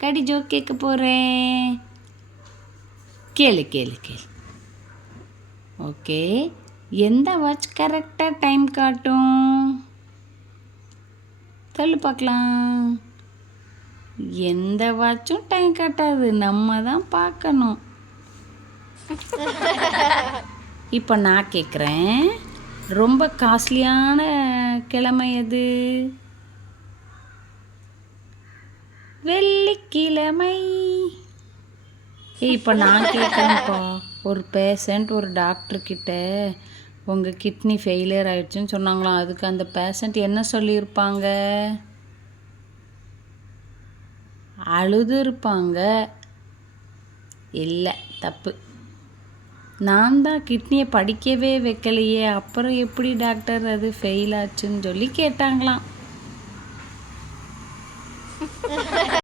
கடி ஜோக் கேட்க போகிறேன். கேளு கேளு கேளு. ஓகே, எந்த வாட்ச் கரெக்டாக டைம் காட்டும்? சொல்லு பார்க்கலாம். எந்த வாட்சும் டைம் காட்டாது, நம்ம தான் பார்க்கணும். இப்போ நான் கேட்குறேன், ரொம்ப காஸ்ட்லியான கிழமை எது? வெள்ளிக்கிழமை. இப்போ நான் கேட்குறேன்ப்பா, ஒரு பேஷண்ட் ஒரு டாக்டர்கிட்ட உங்கள் கிட்னி ஃபெயிலியர் ஆயிடுச்சுன்னு சொன்னாங்களாம். அதுக்கு அந்த பேஷண்ட் என்ன சொல்லியிருப்பாங்க? அழுது இருப்பாங்க. இல்லை, தப்பு. நான் தான் கிட்னியை படிக்கவே வைக்கலையே, அப்புறம் எப்படி டாக்டர் அது ஃபெயில் ஆச்சுன்னு சொல்லி கேட்டாங்களாம்.